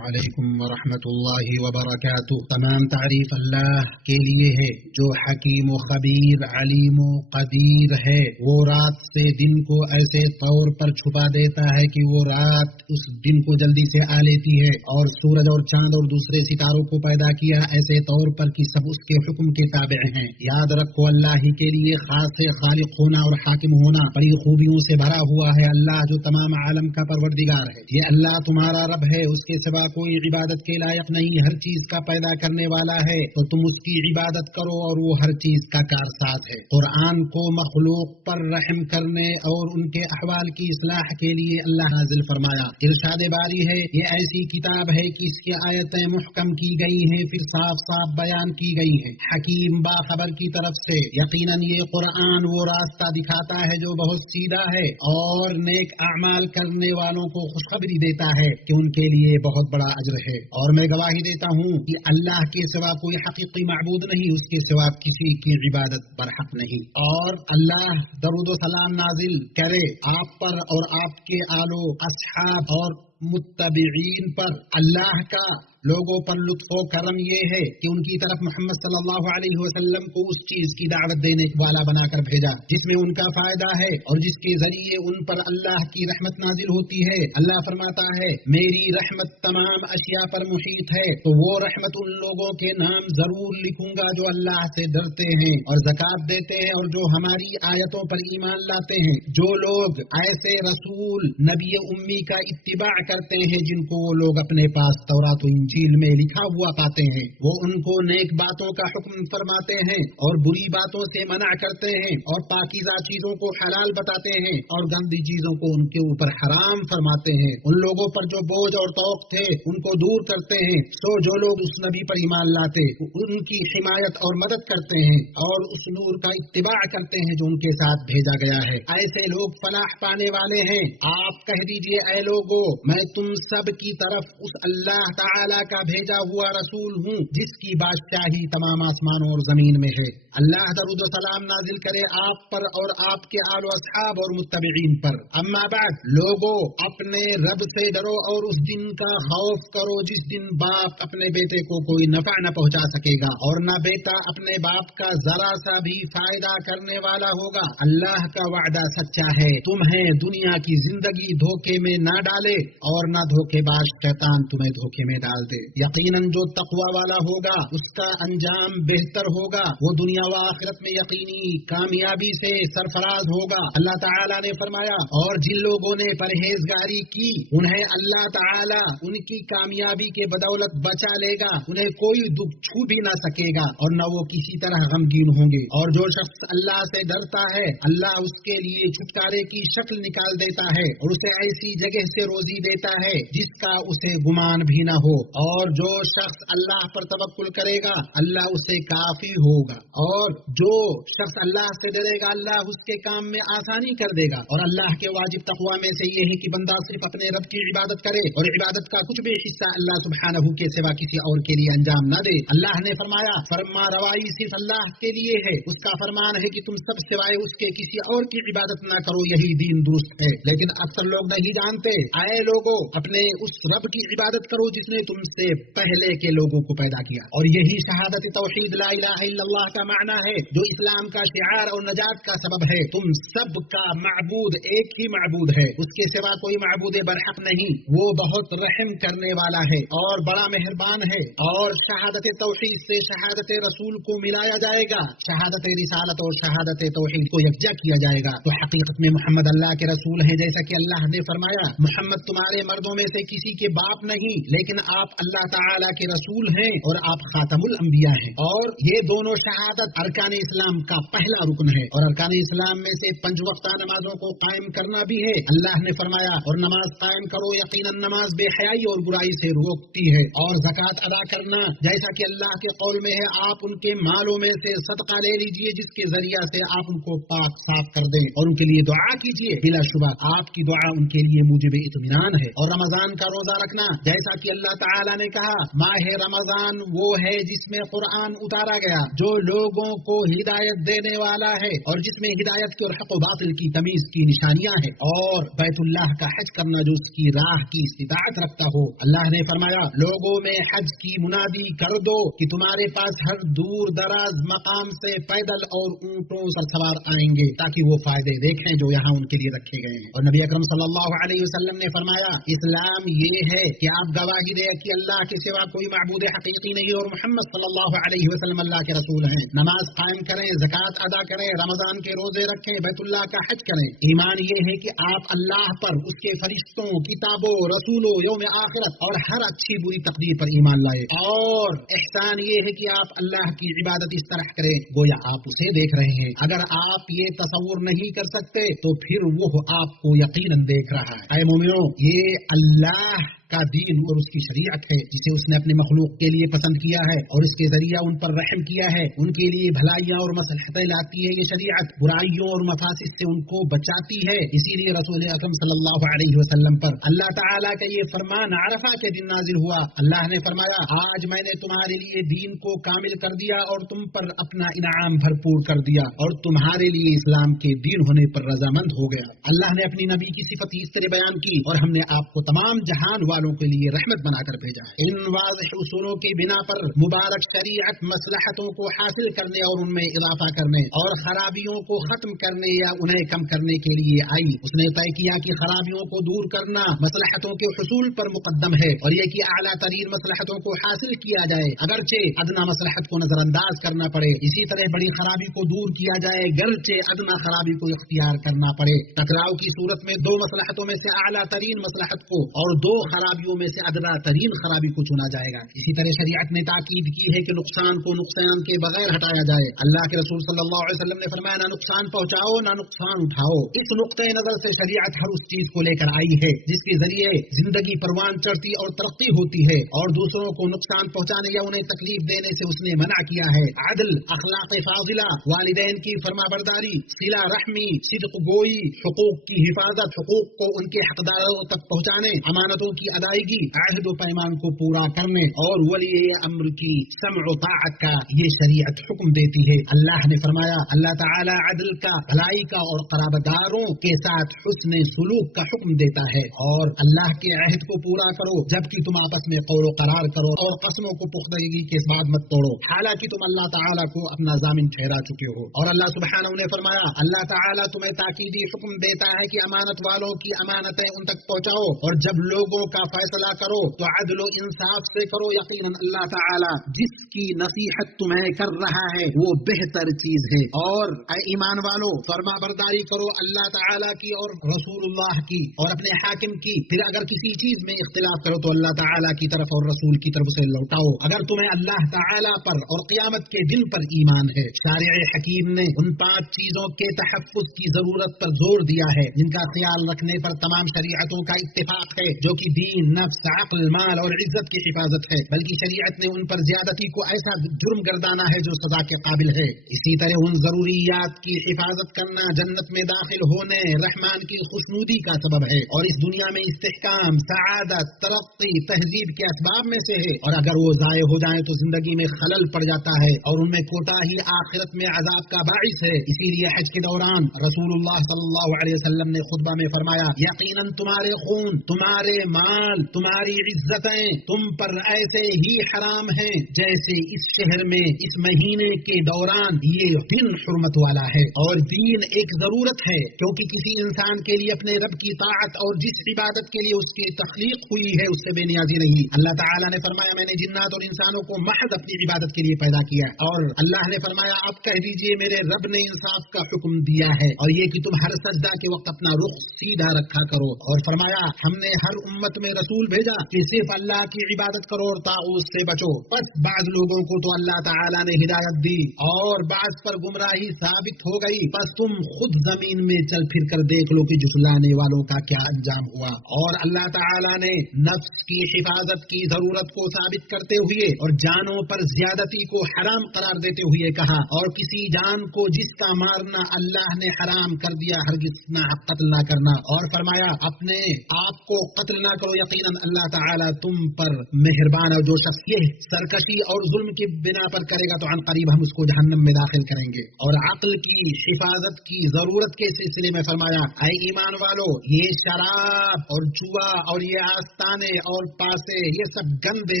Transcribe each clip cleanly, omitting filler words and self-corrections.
علیکم ورحمۃ اللہ وبرکاتہ۔ تمام تعریف اللہ کے لیے ہے جو حکیم و خبیر، علیم و قدیر ہے۔ وہ رات سے دن کو ایسے طور پر چھپا دیتا ہے کہ وہ رات اس دن کو جلدی سے آ لیتی ہے، اور سورج اور چاند اور دوسرے ستاروں کو پیدا کیا ایسے طور پر کہ سب اس کے حکم کے تابع ہیں۔ یاد رکھو اللہ ہی کے لیے خاص خالق ہونا اور حاکم ہونا بڑی خوبیوں سے بھرا ہوا ہے۔ اللہ جو تمام عالم کا پروردگار ہے، یہ اللہ تمہارا رب ہے، اس کے سوا کوئی عبادت کے لائق نہیں، ہر چیز کا پیدا کرنے والا ہے، تو تم اس کی عبادت کرو اور وہ ہر چیز کا کارساز ہے۔ قرآن کو مخلوق پر رحم کرنے اور ان کے احوال کی اصلاح کے لیے اللہ نازل فرمایا۔ ارشاد باری ہے، یہ ایسی کتاب ہے کہ اس کی آیتیں محکم کی گئی ہیں، پھر صاف صاف بیان کی گئی ہیں، حکیم باخبر کی طرف سے۔ یقیناً یہ قرآن وہ راستہ دکھاتا ہے جو بہت سیدھا ہے، اور نیک اعمال کرنے والوں کو خوشخبری دیتا ہے کہ ان کے لیے بہت بڑا اجر ہے۔ اور میں گواہی دیتا ہوں کہ اللہ کے سوا کوئی حقیقی معبود نہیں، اس کے سوا کسی کی عبادت برحق نہیں۔ اور اللہ درود و سلام نازل کرے آپ پر اور آپ کے آل و اصحاب اور متبعین پر۔ اللہ کا لوگوں پر لطف و کرم یہ ہے کہ ان کی طرف محمد صلی اللہ علیہ وسلم کو اس چیز کی دعوت دینے والا بنا کر بھیجا جس میں ان کا فائدہ ہے اور جس کے ذریعے ان پر اللہ کی رحمت نازل ہوتی ہے۔ اللہ فرماتا ہے، میری رحمت تمام اشیاء پر محیط ہے، تو وہ رحمت ان لوگوں کے نام ضرور لکھوں گا جو اللہ سے ڈرتے ہیں اور زکوٰۃ دیتے ہیں اور جو ہماری آیتوں پر ایمان لاتے ہیں۔ جو لوگ ایسے رسول نبی امی کا اتباع کرتے ہیں جن کو وہ لوگ اپنے پاس تورات و انجیل میں لکھا ہوا پاتے ہیں، وہ ان کو نیک باتوں کا حکم فرماتے ہیں اور بری باتوں سے منع کرتے ہیں، اور پاکیزہ چیزوں کو حلال بتاتے ہیں اور گندی چیزوں کو ان کے اوپر حرام فرماتے ہیں۔ ان لوگوں پر جو بوجھ اور توق تھے ان کو دور کرتے ہیں۔ سو جو لوگ اس نبی پر ایمان لاتے ان کی حمایت اور مدد کرتے ہیں اور اس نور کا اتباع کرتے ہیں جو ان کے ساتھ بھیجا گیا ہے، ایسے لوگ فلاح پانے والے ہیں۔ آپ کہہ دیجئے، اے لوگو، میں تم سب کی طرف اس اللہ تعالی کا بھیجا ہوا رسول ہوں جس کی بادشاہی تمام آسمانوں اور زمین میں ہے۔ اللہ درود و سلام نازل کرے آپ پر اور آپ کے آل و اصحاب اور متبعین پر۔ اما بعد، لوگو، اپنے رب سے ڈرو اور اس دن کا خوف کرو جس دن باپ اپنے بیٹے کو کوئی نفع نہ پہنچا سکے گا اور نہ بیٹا اپنے باپ کا ذرا سا بھی فائدہ کرنے والا ہوگا۔ اللہ کا وعدہ سچا ہے، تمہیں دنیا کی زندگی دھوکے میں نہ ڈالے اور نہ دھوکے باز شیطان تمہیں دھوکے میں ڈال دے۔ یقیناً جو تقوی والا ہوگا اس کا انجام بہتر ہوگا، وہ دنیا و آخرت میں یقینی کامیابی سے سرفراز ہوگا۔ اللہ تعالیٰ نے فرمایا، اور جن لوگوں نے پرہیزگاری کی انہیں اللہ تعالیٰ ان کی کامیابی کے بدولت بچا لے گا، انہیں کوئی دکھ چھو بھی نہ سکے گا اور نہ وہ کسی طرح غمگین ہوں گے۔ اور جو شخص اللہ سے ڈرتا ہے اللہ اس کے لیے چھٹکارے کی شکل نکال دیتا ہے اور اسے ایسی جگہ سے روزی دیتا ہے جس کا اسے گمان بھی نہ ہو۔ اور جو شخص اللہ پر توکل کرے گا اللہ اسے کافی ہوگا، اور جو شخص اللہ سے ڈرے گا اللہ اس کے کام میں آسانی کر دے گا۔ اور اللہ کے واجب تقوی میں سے یہ ہے کہ بندہ صرف اپنے رب کی عبادت کرے اور عبادت کا کچھ بھی حصہ اللہ سبحانہ کے سوا کسی اور کے لیے انجام نہ دے۔ اللہ نے فرمایا، فرما روائی صرف اللہ کے لیے ہے، اس کا فرمان ہے کہ تم سب سوائے اس کے کسی اور کی عبادت نہ کرو، یہی دین درست ہے، لیکن اکثر لوگ نہیں جانتے۔ اے لوگو، اپنے اس رب کی عبادت کرو جس نے تم سے پہلے کے لوگوں کو پیدا کیا، اور یہی شہادت توحید لا الہ الا اللہ کا معنی ہے جو اسلام کا شعار اور نجات کا سبب ہے۔ تم سب کا معبود ایک ہی معبود ہے، اس کے سوا کوئی معبود برحق نہیں، وہ بہت رحم کرنے والا ہے اور بڑا مہربان ہے۔ اور شہادت توحید سے شہادت رسول کو ملایا جائے گا، شہادت رسالت اور شہادت توحید کو یکجا کیا جائے گا، تو حقیقت میں محمد اللہ کے رسول ہیں، جیسا کہ اللہ نے فرمایا، محمد تمہارے مردوں میں سے کسی کے باپ نہیں، لیکن آپ اللہ تعالیٰ کے رسول ہیں اور آپ خاتم الانبیاء ہیں۔ اور یہ دونوں شہادت ارکان اسلام کا پہلا رکن ہے، اور ارکان اسلام میں سے 5 وقتہ نمازوں کو قائم کرنا بھی ہے۔ اللہ نے فرمایا، اور نماز قائم کرو، یقیناً نماز بے حیائی اور برائی سے روکتی ہے، اور زکوٰۃ ادا کرنا جیسا کہ اللہ کے قول میں ہے، آپ ان کے مالوں میں سے صدقہ لے لیجئے جس کے ذریعہ سے آپ ان کو پاک صاف کر دیں اور ان کے لیے دعا کیجئے، بلا شبہ آپ کی دعا ان کے لیے موجب اطمینان ہے۔ اور رمضان کا روزہ رکھنا جیسا کہ اللہ تعالیٰ تعالیٰ نے کہا ماہ رمضان وہ ہے جس میں قرآن اتارا گیا، جو لوگوں کو ہدایت دینے والا ہے اور جس میں ہدایت کی اور حق و باطل کی تمیز کی نشانیاں ہیں، اور بیت اللہ کا حج کرنا جو اس کی راہ کی استطاعت رکھتا ہو۔ اللہ نے فرمایا لوگوں میں حج کی منادی کر دو کہ تمہارے پاس ہر دور دراز مقام سے پیدل اور اونٹوں پر سوار آئیں گے تاکہ وہ فائدے دیکھیں جو یہاں ان کے لیے رکھے گئے ہیں۔ اور نبی اکرم صلی اللہ علیہ وسلم نے فرمایا اسلام یہ ہے کہ آپ گواہی دیں کہ اللہ کے سوا کوئی معبود حقیقی نہیں اور محمد صلی اللہ علیہ وسلم اللہ کے رسول ہیں، نماز قائم کریں، زکوٰۃ ادا کریں، رمضان کے روزے رکھیں، بیت اللہ کا حج کریں۔ ایمان یہ ہے کہ آپ اللہ پر، اس کے فرشتوں، کتابوں، رسولوں، یوم آخرت اور ہر اچھی بری تقدیر پر ایمان لائے، اور احسان یہ ہے کہ آپ اللہ کی عبادت اس طرح کریں گویا آپ اسے دیکھ رہے ہیں۔ اگر آپ یہ تصور نہیں کر سکتے تو پھر وہ آپ کو یقیناً دیکھ رہا ہے۔ اے مومنوں، یہ اللہ کا دین اور اس کی شریعت ہے جسے اس نے اپنے مخلوق کے لیے پسند کیا ہے اور اس کے ذریعہ ان پر رحم کیا ہے، ان کے لیے بھلائیاں اور مصلحتیں لاتی ہے۔ یہ شریعت برائیوں اور مفاسد سے ان کو بچاتی ہے۔ اسی لیے رسول اکرم صلی اللہ علیہ وسلم پر اللہ تعالیٰ کا یہ فرمان عرفہ کے دن نازل ہوا۔ اللہ نے فرمایا آج میں نے تمہارے لیے دین کو کامل کر دیا اور تم پر اپنا انعام بھرپور کر دیا اور تمہارے لیے اسلام کے دین ہونے پر رضامند ہو گیا۔ اللہ نے اپنی نبی کی صفت اس طرح بیان کی اور ہم نے آپ کو تمام جہان والوں کے لیے رحمت بنا کر بھیجا ہے۔ ان واضح اصولوں کی بنا پر مبارک شریعت مصلحتوں کو حاصل کرنے اور ان میں اضافہ کرنے اور خرابیوں کو ختم کرنے یا انہیں کم کرنے کے لیے آئی۔ اس نے طے کیا کہ خرابیوں کو دور کرنا مصلحتوں کے حصول پر مقدم ہے اور یہ کہ اعلیٰ ترین مصلحتوں کو حاصل کیا جائے اگرچہ ادنا مصلحت کو نظر انداز کرنا پڑے۔ اسی طرح بڑی خرابی کو دور کیا جائے گرچہ ادنا خرابی کو اختیار کرنا پڑے۔ ٹکراؤ کی صورت میں دو مصلحتوں میں سے اعلیٰ ترین مصلحت کو اور دو خرابیوں میں سے ادنا ترین خرابی کو چنا جائے گا۔ اسی طرح شریعت نے تاکید کی ہے کہ نقصان کو نقصان کے بغیر ہٹایا جائے۔ اللہ کے رسول صلی اللہ علیہ وسلم نے فرمایا نہ نقصان پہنچاؤ نہ نقصان اٹھاؤ۔ اس نقطۂ نظر سے شریعت ہر اس چیز کو لے کر آئی ہے جس کے ذریعے زندگی پروان چڑھتی اور ترقی ہوتی ہے اور دوسروں کو نقصان پہنچانے یا انہیں تکلیف دینے سے اس نے منع کیا ہے۔ عدل، اخلاق فاضلہ، والدین کی فرما برداری، صلہ رحمی، صدق گوئی، حقوق کی حفاظت، حقوق کو ان کے حقداروں تک پہنچانے، امانتوں کی ادائیگی، عہد و پیمان کو پورا کرنے اور ولی امر کی سمع و طاعت کا یہ شریعت حکم دیتی ہے۔ اللہ نے فرمایا اللہ تعالی عدل کا، بھلائی کا اور قرابتداروں کے ساتھ حسن سلوک کا حکم دیتا ہے، اور اللہ کے عہد کو پورا کرو جبکہ تم آپس میں قول و قرار کرو اور قسموں کو پختگی کے بعد مت توڑو حالانکہ تم اللہ تعالی کو اپنا ضامن ٹھہرا چکے ہو۔ اور اللہ سبحانہ نے فرمایا اللہ تعالی تمہیں تاکیدی حکم دیتا ہے کہ امانت والوں کی امانتیں ان تک پہنچاؤ اور جب لوگوں کا فیصلہ کرو تو عدل و انصاف سے کرو، یقیناً اللہ تعالی جس کی نصیحت تمہیں کر رہا ہے وہ بہتر چیز ہے۔ اور اے ایمان والو فرما برداری کرو اللہ تعالی کی اور رسول اللہ کی اور اپنے حاکم کی، پھر اگر کسی چیز میں اختلاف کرو تو اللہ تعالی کی طرف اور رسول کی طرف سے لوٹاؤ اگر تمہیں اللہ تعالی پر اور قیامت کے دن پر ایمان ہے۔ شارع حکیم نے ان 5 چیزوں کے تحفظ کی ضرورت پر زور دیا ہے جن کا خیال رکھنے پر تمام شریعتوں کا اتفاق ہے، جو کہ دین، نفس، عقل، مال اور عزت کی حفاظت ہے، بلکہ شریعت نے ان پر زیادتی کو ایسا جرم گردانا ہے جو سزا کے قابل ہے۔ اسی طرح ان ضروریات کی حفاظت کرنا جنت میں داخل ہونے، رحمان کی خوشنودی کا سبب ہے اور اس دنیا میں استحکام، سعادت، ترقی، تہذیب کے اسباب میں سے ہے، اور اگر وہ ضائع ہو جائیں تو زندگی میں خلل پڑ جاتا ہے اور ان میں کوتاہی آخرت میں عذاب کا باعث ہے۔ اسی لیے حج کے دوران رسول اللہ صلی اللہ علیہ وسلم نے خطبہ میں فرمایا یقیناً تمہارے خون، تمہارے مال، تمہاری عزتیں تم پر ایسے ہی حرام ہیں جیسے اس شہر میں اس مہینے کے دوران یہ دن حرمت والا ہے۔ اور دین ایک ضرورت ہے کیونکہ کسی انسان کے لیے اپنے رب کی طاعت اور جس عبادت کے لیے اس کی تخلیق ہوئی ہے اس سے بے نیازی نہیں۔ اللہ تعالیٰ نے فرمایا میں نے جنات اور انسانوں کو محض اپنی عبادت کے لیے پیدا کیا، اور اللہ نے فرمایا آپ کہہ دیجئے میرے رب نے انصاف کا حکم دیا ہے اور یہ کہ تم ہر سجدہ کے وقت اپنا رخ سیدھا رکھا کرو، اور فرمایا ہم نے ہر امت میں رسول بھیجا کہ صرف اللہ کی عبادت کرو اور طاغوت سے بچو۔ بس بعض لوگوں کو تو اللہ تعالیٰ نے ہدایت دی اور بعض پر گمراہی ثابت ہو گئی، بس تم خود زمین میں چل پھر کر دیکھ لو کہ جھٹلانے والوں کا کیا انجام ہوا۔ اور اللہ تعالیٰ نے نفس کی حفاظت کی ضرورت کو ثابت کرتے ہوئے اور جانوں پر زیادتی کو حرام قرار دیتے ہوئے کہا اور کسی جان کو جس کا مارنا اللہ نے حرام کر دیا ہرگز نہ قتل نہ کرنا، اور فرمایا اپنے آپ کو قتل نہ کرو یقیناً اللہ تعالیٰ تم پر مہربان ہے. جو شخص یہ سرکشی اور ظلم کی بنا پر کرے گا تو عن قریب ہم اس کو جہنم میں داخل کریں گے. اور عقل کی حفاظت کی ضرورت کے سلسلے میں فرمایا اے ایمان والو یہ شراب اور جوا اور یہ آستانے اور پاسے یہ سب گندے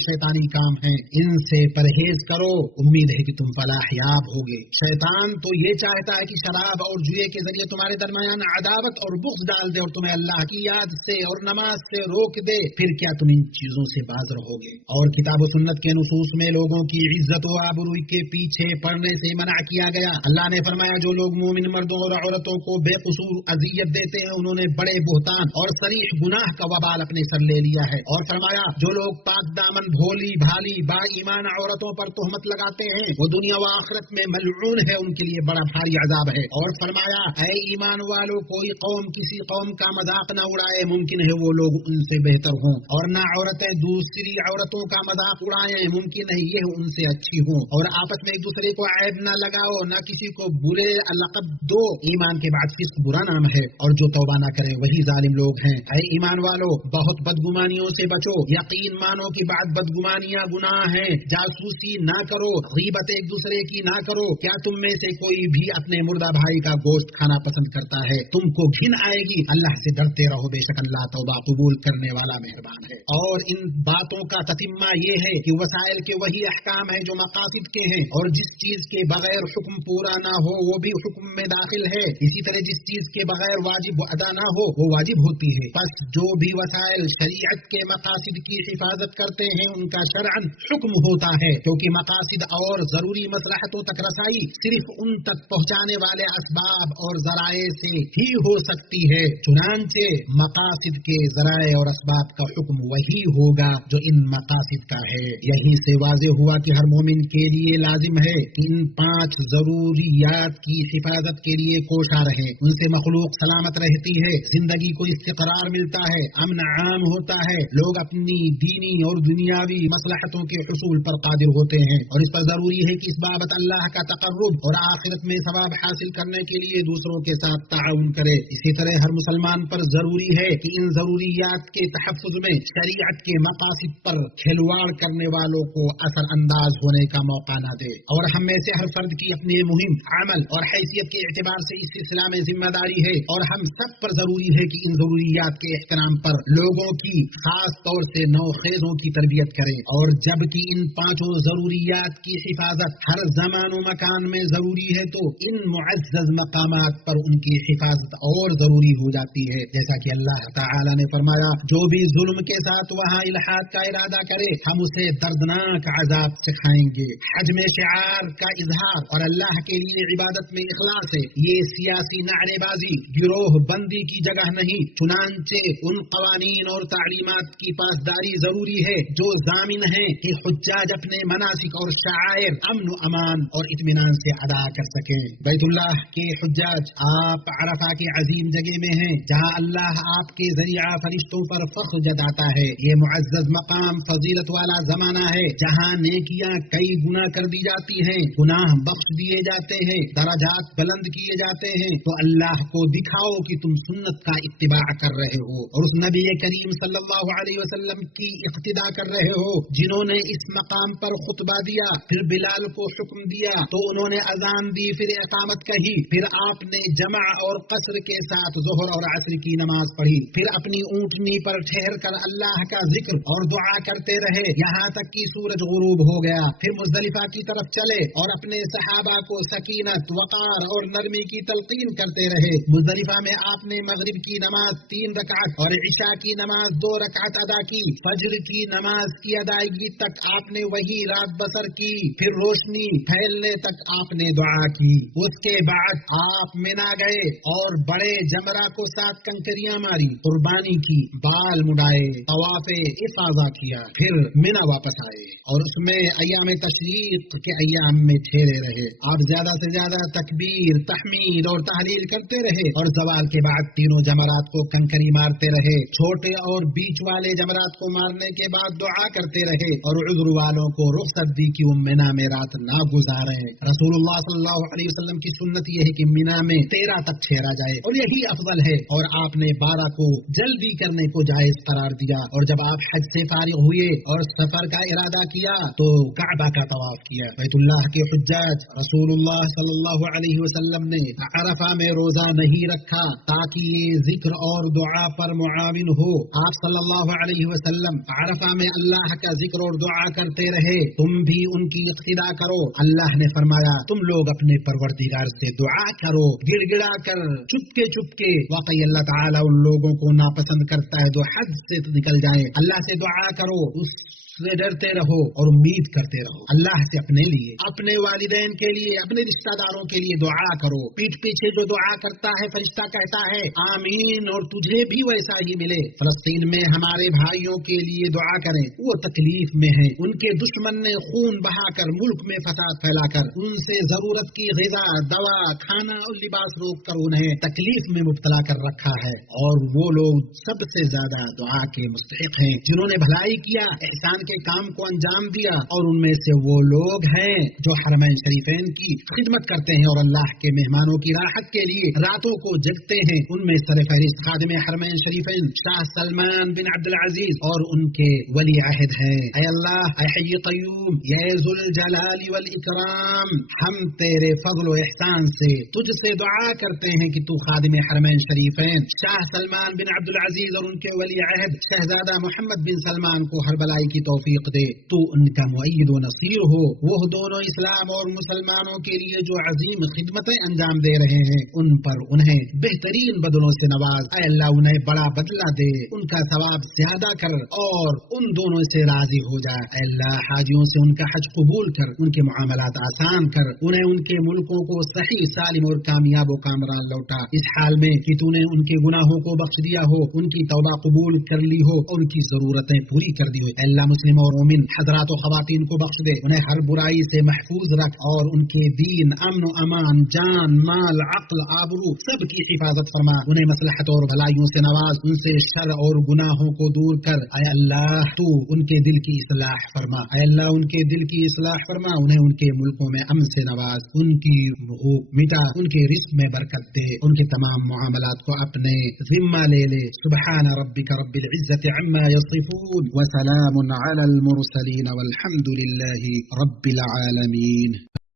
شیطانی کام ہیں، ان سے پرہیز کرو، امید ہے کہ تم فلاح یاب ہوگے. شیطان تو یہ چاہتا ہے کہ شراب اور جوئے کے ذریعے تمہارے درمیان عداوت اور بغض ڈال دے اور تمہیں اللہ کی یاد سے اور نماز سے روک دے، پھر کیا تم ان چیزوں سے باز رہو گے؟ اور کتاب و سنت کے نصوص میں لوگوں کی عزت و آبرو کے پیچھے پڑنے سے منع کیا گیا. اللہ نے فرمایا جو لوگ مومن مردوں اور عورتوں کو بے قصور اذیت دیتے ہیں انہوں نے بڑے بہتان اور صریح گناہ کا وبال اپنے سر لے لیا ہے. اور فرمایا جو لوگ پاک دامن بھولی بھالی با ایمان عورتوں پر تہمت لگاتے ہیں وہ دنیا و آخرت میں ملعون ہے، ان کے لیے بڑا بھاری عذاب ہے. اور فرمایا اے ایمان والو کوئی قوم کسی قوم کا مذاق نہ اڑائے، ممکن ہے وہ لوگ ان سے بہتر ہوں، اور نہ عورتیں دوسری عورتوں کا مذاق اڑائیں، ممکن ہے یہ ان سے اچھی ہوں. اور آپس میں ایک دوسرے کو عیب نہ لگاؤ، نہ کسی کو برے لقب دو، ایمان کے بعد فسق برا نام ہے، اور جو توبہ نہ کرے وہی ظالم لوگ ہیں. اے ایمان والو بہت بدگمانیوں سے بچو، یقین مانو کہ بعد بدگمانیاں گناہ ہیں. جاسوسی نہ کرو، غیبت ایک دوسرے کی نہ کرو. کیا تم میں سے کوئی بھی اپنے مردہ بھائی کا گوشت کھانا پسند کرتا ہے؟ تم کو گھن آئے گی. اللہ سے ڈرتے رہو، بے شک اللہ توبہ قبول کرنے والا مہربان ہے. اور ان باتوں کا تتمہ یہ ہے کہ وسائل کے وہی احکام ہیں جو مقاصد کے ہیں، اور جس چیز کے بغیر حکم پورا نہ ہو وہ بھی حکم میں داخل ہے. اسی طرح جس چیز کے بغیر واجب ادا نہ ہو وہ واجب ہوتی ہے. بس جو بھی وسائل شریعت کے مقاصد کی حفاظت کرتے ہیں ان کا شرعاً حکم ہوتا ہے، کیونکہ مقاصد اور ضروری مصلحتوں تک رسائی صرف ان تک پہنچانے والے اسباب اور ذرائع سے ہی ہو سکتی ہے. چنانچہ مقاصد کے ذرائع اور اسباب کا حکم وہی ہوگا جو ان مقاصد کا ہے. یہیں سے واضح ہوا کہ ہر مومن کے لیے لازم ہے کہ ان 5 ضروریات کی حفاظت کے لیے کوشاں رہے. ان سے مخلوق سلامت رہتی ہے، زندگی کو استقرار ملتا ہے، امن عام ہوتا ہے، لوگ اپنی دینی اور دنیاوی مصلحتوں کے حصول پر قادر ہوتے ہیں. اور اس پر ضروری ہے کہ اس بابت اللہ کا تقرب اور آخرت میں ثواب حاصل کرنے کے لیے دوسروں کے ساتھ تعاون کرے. اسی طرح ہر مسلمان پر ضروری ہے کہ ان ضروریات کے تحفظ میں شریعت کے مقاصد پر کھلواڑ کرنے والوں کو اثر انداز ہونے کا موقع نہ دے. اور ہم میں سے ہر فرد کی اپنی مہم عمل اور حیثیت کے اعتبار سے اس سلسلہ میں ذمہ داری ہے، اور ہم سب پر ضروری ہے کہ ان ضروریات کے احترام پر لوگوں کی خاص طور سے نوخیزوں کی تربیت کریں. اور جبکہ ان 5 ضروریات کی حفاظت ہر زمان و مکان میں ضروری ہے تو ان معزز مقامات پر ان کی حفاظت اور ضروری ہو جاتی ہے. جیسا کہ اللہ تعالی نے فرمایا جو بھی ظلم کے ساتھ وہاں الحاد کا ارادہ کرے ہم اسے دردناک عذاب سکھائیں گے. حج میں شعار کا اظہار اور اللہ کے لیے عبادت میں اخلاص ہے، یہ سیاسی نعرے بازی گروہ بندی کی جگہ نہیں. چنانچہ ان قوانین اور تعلیمات کی پاسداری ضروری ہے جو ضامن ہیں کہ حجاج اپنے مناسک اور شعائر امن و امان اور اطمینان سے ادا کر سکیں. بیت اللہ کے حجاج آپ عرفہ کے عظیم جگہ میں ہیں جہاں اللہ آپ کے ذریعہ فرشتوں پر فخر جتاتا ہے. یہ معزز مقام فضیلت والا زمانہ ہے جہاں نیکیاں کئی گنا کر دی جاتی ہیں، گناہ بخش دیے جاتے ہیں، درجات بلند کیے جاتے ہیں. تو اللہ کو دکھاؤ کہ تم سنت کا اتباع کر رہے ہو اور اس نبی کریم صلی اللہ علیہ وسلم کی اقتداء کر رہے ہو جنہوں نے اس مقام پر خطبہ دیا، پھر بلال کو حکم دیا تو انہوں نے اذان دی، پھر اقامت کہی، پھر آپ نے جمع اور قصر کے ساتھ ظہر اور عصر کی نماز پڑھی، پھر اپنی اونٹنی پر ٹھہر کر اللہ کا ذکر اور دعا کرتے رہے یہاں تک کہ سورج غروب ہو گیا. پھر مزدلفہ کی طرف چلے اور اپنے صحابہ کو سکینت، وقار اور نرمی کی تلقین کرتے رہے. مزدلفہ میں آپ نے مغرب کی نماز 3 رکعت اور عشاء کی نماز 2 رکعت ادا کی. فجر کی نماز کی ادائیگی تک آپ نے وہی رات بسر کی، پھر روشنی پھیلنے تک آپ نے دعا کی. اس کے بعد آپ منا گئے اور بڑے جمرہ کو 7 کنکریاں ماری، قربانی کی، بال مڈائے، طواف افاضہ کیا، پھر منا واپس آئے اور اس میں ایام تشریق کے ایام میں ٹھہرے رہے. آپ زیادہ سے زیادہ تکبیر، تحمید اور تحلیل کرتے رہے اور زوال کے بعد تینوں جمرات کو کنکری مارتے رہے. چھوٹے اور بیچ والے جمرات کو مارنے کے بعد دعا کرتے رہے اور عذر والوں کو رخصت دی کہ وہ منا میں رات نہ گزاریں. رسول اللہ صلی اللہ علیہ وسلم کی سنت یہ ہے کہ منا میں 13 تک ٹھہرا جائے اور یہی افضل ہے، اور آپ نے 12 کو جلدی کرنے کو جائز قرار دیا، اور جب آپ حج سے فارغ ہوئے اور سفر کا ارادہ کیا تو کعبہ کا طواف کیا۔ بیت اللہ کے حجاج رسول اللہ صلی اللہ علیہ وسلم نے عرفہ میں روزہ نہیں رکھا تاکہ یہ ذکر اور دعا پر معاون ہو۔ آپ صلی اللہ علیہ وسلم عرفہ میں اللہ کا ذکر اور دعا کرتے رہے، تم بھی ان کی اقتدا کرو۔ اللہ نے فرمایا تم لوگ اپنے پروردگار سے دعا کرو گڑ گڑا کر، چپکے۔ واقعی اللہ تعالیٰ ان لوگوں کو ناپسند کرتا ہے جو حد سے نکل جائیں۔ اللہ سے دعا کرو، اس سے ڈرتے رہو اور امید کرتے رہو۔ اللہ سے اپنے لیے، اپنے والدین کے لیے، اپنے رشتہ داروں کے لیے دعا کرو۔ پیٹھ پیچھے جو دعا کرتا ہے فرشتہ کہتا ہے آمین، اور تجھے بھی ویسا ہی ملے۔ فلسطین میں ہمارے بھائیوں کے لیے دعا کریں، وہ تکلیف میں ہیں، ان کے دشمن نے خون بہا کر ملک میں فساد پھیلا کر ان سے ضرورت کی غذا، دوا، کھانا اور لباس روک کر انہیں تکلیف میں مبتلا کر رکھا ہے، اور وہ لوگ سب سے زیادہ دعا کے مستحق ہیں جنہوں نے بھلائی کیا، احسان کے کام کو انجام دیا، اور ان میں سے وہ لوگ ہیں جو حرمین شریفین کی خدمت کرتے ہیں اور اللہ کے مہمانوں کی راحت کے لیے راتوں کو جگتے ہیں۔ ان میں سر فہرست خادم حرمین شریفین شاہ سلمان بن عبد العزیز اور ان کے ولی عہد ہیں۔ اے اللہ، اے حی قیوم، یا ذو الجلال والاکرام، ہم تیرے فضل و احسان سے تجھ سے دعا کرتے ہیں کہ تو خادم حرمین شریفین شاہ سلمان بن عبد العزیز اور ان کے ولی عہد شہزادہ محمد بن سلمان کو ہر بلائی کی توفیق دے، تو ان کا مؤید و نصیر ہو۔ وہ دونوں اسلام اور مسلمانوں کے لیے جو عظیم خدمتیں انجام دے رہے ہیں ان پر انہیں بہترین بدلوں سے نواز۔ اے اللہ، انہیں بڑا بدلہ دے، ان کا ثواب زیادہ کر اور ان دونوں سے راضی ہو جا۔ اے اللہ، حاجیوں سے ان کا حج قبول کر، ان کے معاملات آسان کر، انہیں ان کے ملکوں کو صحیح سالم اور کامیاب و کامران لوٹا، اس حال میں کہ تو نے ان کے گناہوں کو بخش دیا ہو، ان کی توبہ قبول کر لی ہو اور ان کی ضرورتیں پوری کر دی ہو۔ اے اللہ، مسلم اور مومن حضرات و خواتین کو بخش دے، انہیں ہر برائی سے محفوظ رکھ اور ان کے دین، امن و امان، جان، مال، عقل، آبرو سب کی حفاظت فرما، انہیں مصلحت اور بھلائیوں سے نواز، ان سے شر اور گناہوں کو دور کر۔ اے اللہ، تو ان کے دل کی اصلاح فرما، اے اللہ ان کے دل کی اصلاح فرما، انہیں ان کے ملکوں میں امن سے نواز، ان کی بھوک مٹا، ان کے رزق میں برکت دے، ان کے تمام معاملات کو اپنے ذمہ لے لے۔ سبحان ربک رب العزة عما يصفون وسلام على المرسلين والحمد لله رب العالمين۔